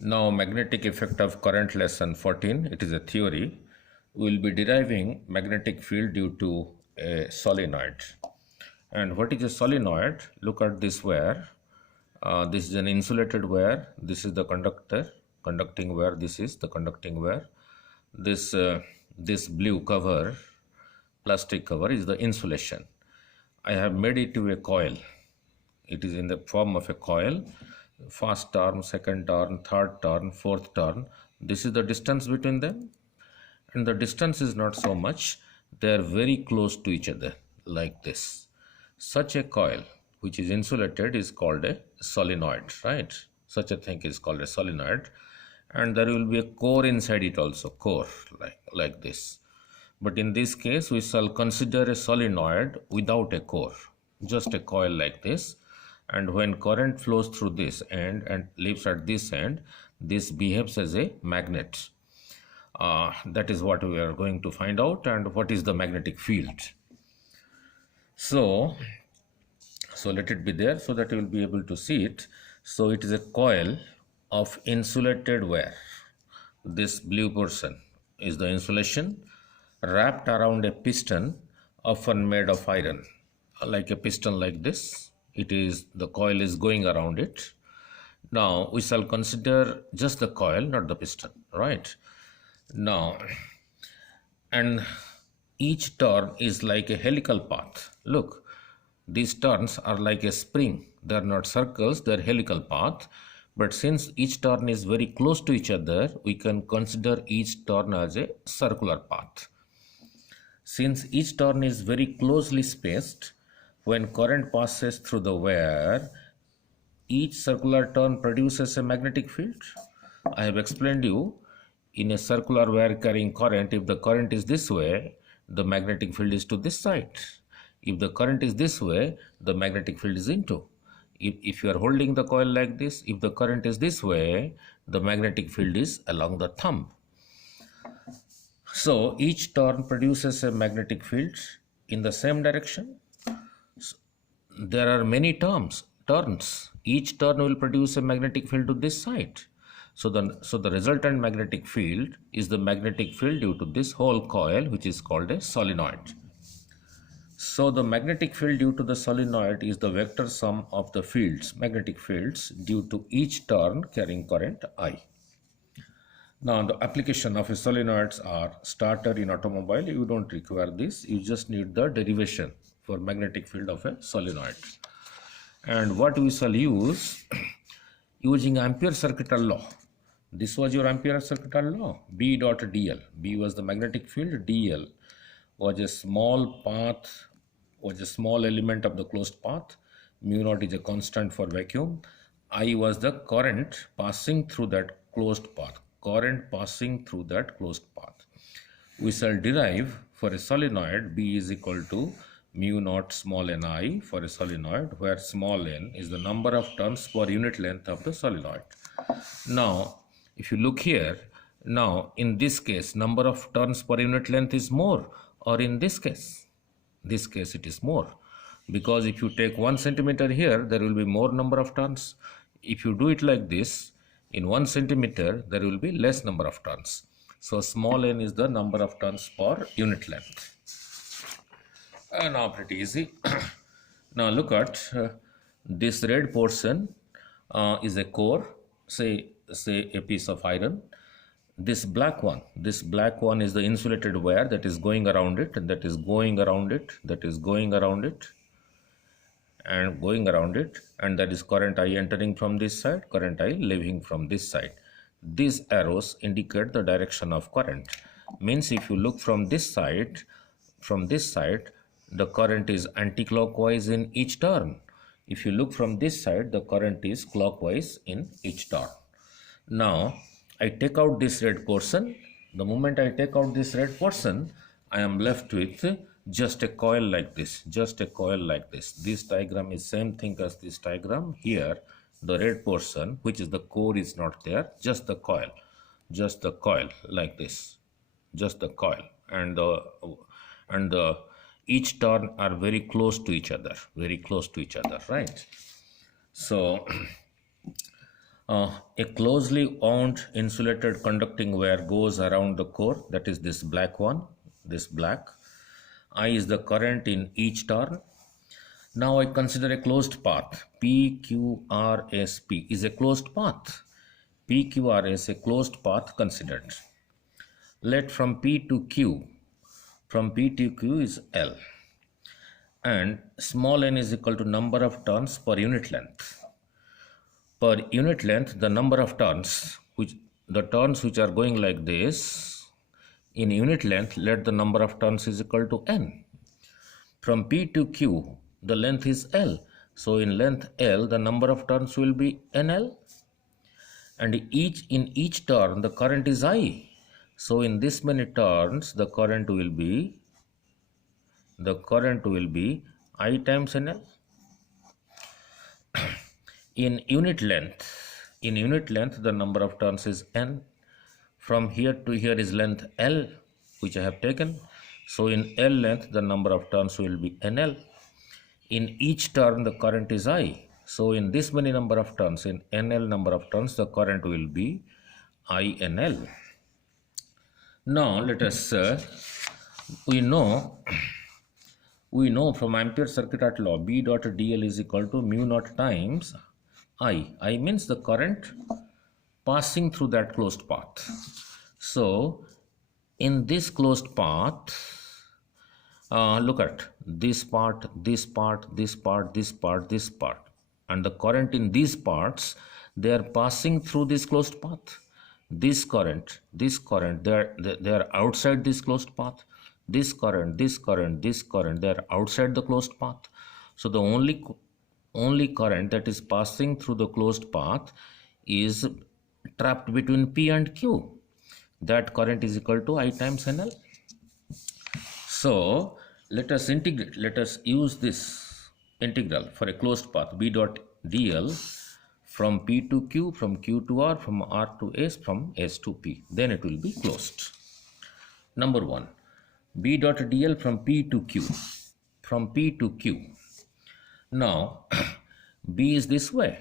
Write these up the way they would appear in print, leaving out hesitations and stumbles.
Now, magnetic effect of current lesson 14, it is a theory. We will be deriving magnetic field due to a solenoid. And what is a solenoid? Look at this wire. This is an insulated wire. This is the conducting wire. This is the conducting wire. This blue cover, plastic cover, is the insulation. I have made it to a coil. It is in the form of a coil. First turn, second turn, third turn, fourth turn. This is the distance between them, and the distance is not so much. They are very close to each other, like this. Such a coil which is insulated is called a solenoid, right? Such a thing is called a solenoid, and there will be a core inside it also, core like this. But in this case, we shall consider a solenoid without a core, just a coil like this. And when current flows through this end and leaves at this end, this behaves as a magnet. That is what we are going to find out. And what is the magnetic field? So let it be there so that you will be able to see it. So it is a coil of insulated wire. This blue portion is the insulation wrapped around a piston, often made of iron, like a piston like this. It is, the coil is going around it. Now we shall consider just the coil, not the piston, right? Now, and each turn is like a helical path. Look, these turns are like a spring. They are not circles, they are helical path. But since each turn is very close to each other, we can consider each turn as a circular path. Since each turn is very closely spaced, when current passes through the wire, each circular turn produces a magnetic field. I have explained you, in a circular wire carrying current, if the current is this way, the magnetic field is to this side. If the current is this way, the magnetic field is into. If you are holding the coil like this, if the current is this way, the magnetic field is along the thumb. So each turn produces a magnetic field in the same direction. There are many turns. Each turn will produce a magnetic field to this side. So the resultant magnetic field is the magnetic field due to this whole coil, which is called a solenoid. So the magnetic field due to the solenoid is the vector sum of the fields, magnetic fields, due to each turn carrying current I. Now the application of a solenoids are starter in automobile. You don't require this. You just need the derivation for magnetic field of a solenoid. And what we shall use, using Ampere circuital law. This was your Ampere circuital law. B dot dl. B was the magnetic field. Dl was a small path, was a small element of the closed path. Mu naught is a constant for vacuum. I was the current passing through that closed path. Current passing through that closed path. We shall derive for a solenoid, B is equal to mu naught small n I for a solenoid, where small n is the number of turns per unit length of the solenoid. Now, if you look here, now in this case, number of turns per unit length is more, or in this case it is more, because if you take 1 centimeter here, there will be more number of turns. If you do it like this, in 1 centimeter, there will be less number of turns. So small n is the number of turns per unit length. Now pretty easy. Now look at this red portion is a core, say a piece of iron. This black one is the insulated wire that is going around it, and that is going around it, that is going around it, and going around it, and that is current I entering from this side, current I leaving from this side. These arrows indicate the direction of current. Means if you look from this side, the current is anti-clockwise in each turn. If you look from this side, the current is clockwise in each turn. Now, I take out this red portion. The moment I take out this red portion, I am left with just a coil like this, just a coil like this. This diagram is same thing as this diagram. Here, the red portion, which is the core, is not there, just the coil like this, just the coil, and each turn are very close to each other, right? So A closely wound insulated conducting wire goes around the core, that is this black one, this black. I is the current in each turn. Now I consider a closed path. PQRSP is a closed path. PQRS a closed path considered. Let from P to Q, from P to Q is L, and small n is equal to number of turns per unit length. Per unit length, the number of turns, the turns which are going like this, in unit length, let the number of turns is equal to n. From P to Q, the length is L. So in length L, the number of turns will be NL. And in each turn, the current is I. So in this many turns, the current will be I times NL. In unit length, the number of turns is N. From here to here is length L, which I have taken. So in L length, the number of turns will be NL. In each turn, the current is I. So in this many number of turns, in NL number of turns, the current will be INL. Now let us, we know from Ampere circuit at law, B dot dl is equal to mu naught times I. I means the current passing through that closed path. So in this closed path, look at this part, this part, this part, this part, this part, and the current in these parts, they are passing through this closed path. This current, they are outside this closed path. This current, they are outside the closed path. So the only current that is passing through the closed path is trapped between P and Q. That current is equal to I times NL. So let us integrate, let us use this integral for a closed path B dot dl from P to Q, from Q to R, from R to S, from S to P. Then it will be closed. Number 1, B dot dl from P to Q, from P to Q. Now B is this way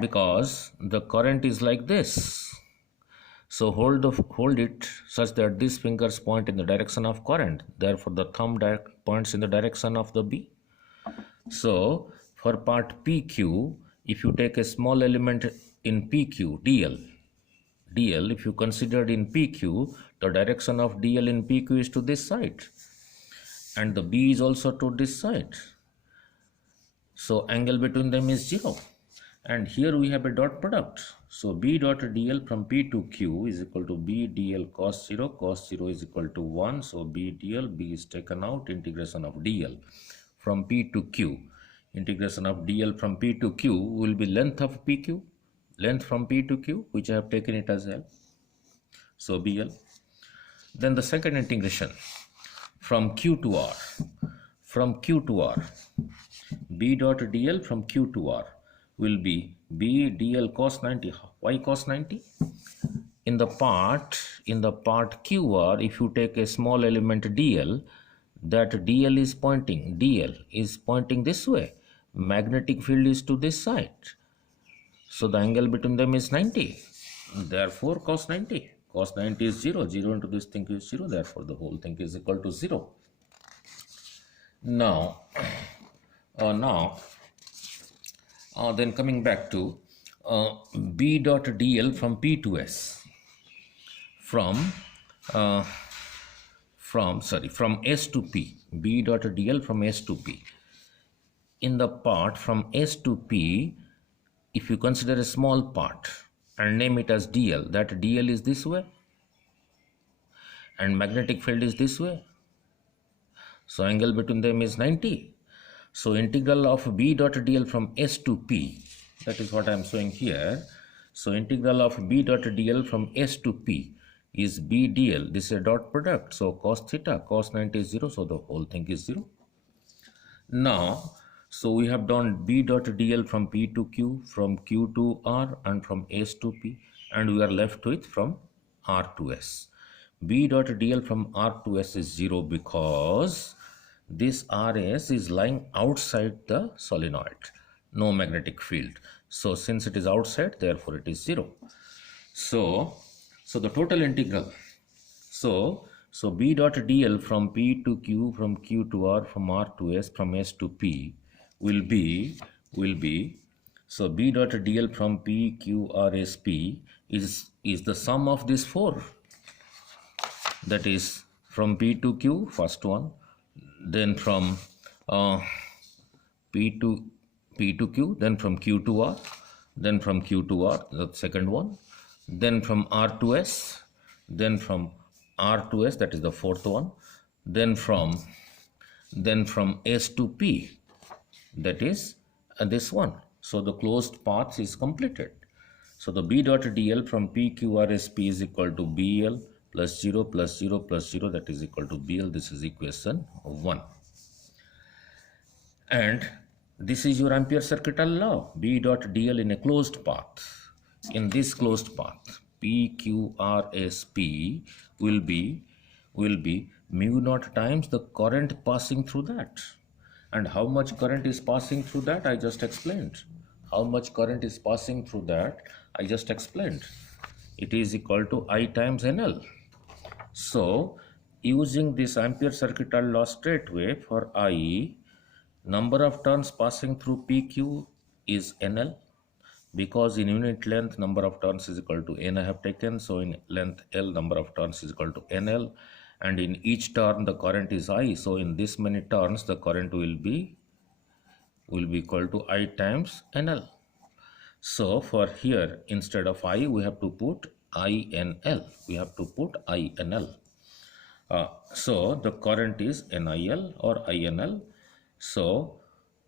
because the current is like this. So hold it such that these fingers point in the direction of current. Therefore, the thumb points in the direction of the B. So for part PQ, if you take a small element in PQ, DL, if you considered in PQ, the direction of DL in PQ is to this side. And the B is also to this side. So angle between them is 0. And here we have a dot product. So B dot dl from P to Q is equal to B dl cos 0 is equal to 1. So B dl, B is taken out, integration of dl from P to Q. Integration of dl from P to Q will be length of PQ, length from P to Q, which I have taken it as L. So BL. Then the second integration from Q to R. From Q to R, B dot dl from Q to R will be B dl cos 90. Why cos 90? In the part QR, if you take a small element dl, that dl is pointing this way. Magnetic field is to this side. So the angle between them is 90. Therefore cos 90. Cos 90 is 0. 0 into this thing is 0. Therefore the whole thing is equal to 0. Now, then coming back to B dot dl from P to S, from S to P, B dot dl from S to P. In the part from S to P, if you consider a small part and name it as dl, that dl is this way and magnetic field is this way. So angle between them is 90. So integral of B dot dl from S to P, that is what I am showing here. So integral of B dot dl from S to P is B dl. This is a dot product. So cos theta, cos 90 is 0. So the whole thing is 0. Now, so we have done B dot dl from P to Q, from Q to R, and from S to P, and we are left with from R to S. B dot dl from R to S is 0 because this RS is lying outside the solenoid, no magnetic field. So since it is outside, therefore it is 0. So the total integral. So B dot dl from P to Q, from Q to R, from R to S, from S to P will be so B dot dl from P, Q, R, S, P is the sum of these four. That is from P to Q, first one, then from uh, P to Q, then from Q to R, then from Q to R, the second one, then from R to S, then from R to S, that is the fourth one, then from S to P, that is this one. So the closed path is completed. So the B dot dl from P, Q, R, S, P is equal to BL plus 0 plus 0 plus 0, that is equal to BL. This is equation 1. And this is your ampere circuital law. B dot dl in a closed path. In this closed path, P, Q, R, S, P will be mu naught times the current passing through that. And how much current is passing through that, I just explained. How much current is passing through that, I just explained. It is equal to I times NL. So using this ampere circuital law straightway, for I, number of turns passing through PQ is NL, because in unit length number of turns is equal to N I have taken. So in length L, number of turns is equal to NL, and in each turn the current is I. So in this many turns the current will be equal to I times NL. So for here, instead of I, we have to put INL. We have to put INL. So the current is NIL or INL. So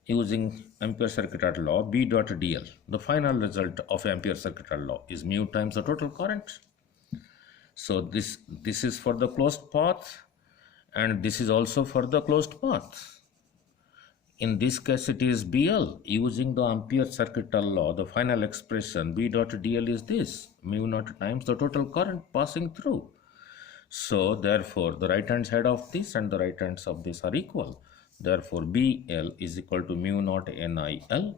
using ampere circuital law, B dot dl, the final result of ampere circuital law is mu times the total current. So this is for the closed path, and this is also for the closed path. In this case, it is BL. Using the ampere circuital law, the final expression B dot dl is this, mu naught times the total current passing through. So therefore, the right hand side of this and the right hands of this are equal. Therefore, BL is equal to mu naught NIL.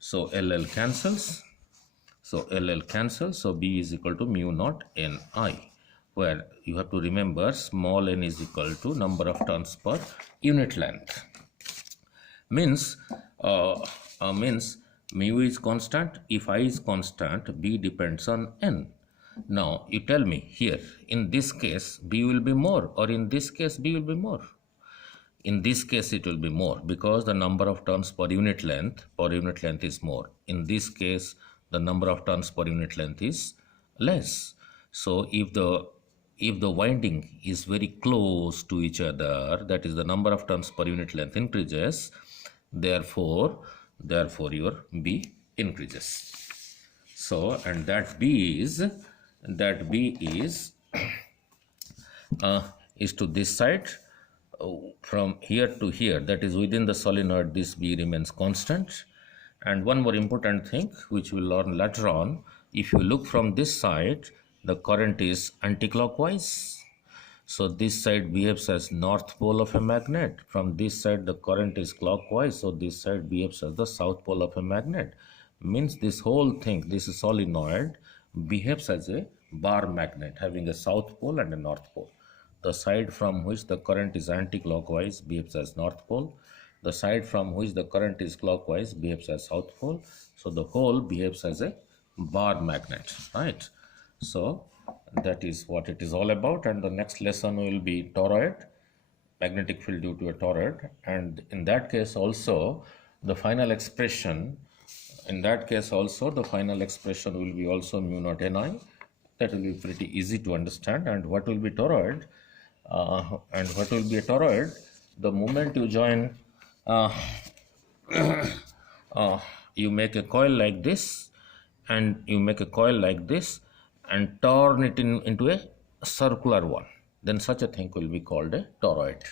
So LL cancels. So LL cancels. So B is equal to mu naught NI, where you have to remember small n is equal to number of turns per unit length. Means mu is constant. If I is constant, B depends on n. Now you tell me here, in this case B will be more, or in this case B will be more. In this case it will be more, because the number of turns per unit length is more. In this case the number of turns per unit length is less. So if the winding is very close to each other, that is the number of turns per unit length increases, therefore your B increases. So, and that B is to this side, from here to here, that is within the solenoid, this B remains constant. And one more important thing which we'll learn later on, if you look from this side, the current is anticlockwise. So this side behaves as north pole of a magnet. From this side the current is clockwise, so this side behaves as the south pole of a magnet. Means this whole thing, this solenoid behaves as a bar magnet having a south pole and a north pole. The side from which the current is anti-clockwise behaves as north pole. The side from which the current is clockwise behaves as south pole. So the whole behaves as a bar magnet, right? So that is what it is all about. And the next lesson will be toroid, magnetic field due to a toroid. And in that case also the final expression, will be also mu naught Ni. That will be pretty easy to understand. And what will be toroid? The moment you join, you make a coil like this, and and turn it into a circular one, then such a thing will be called a toroid.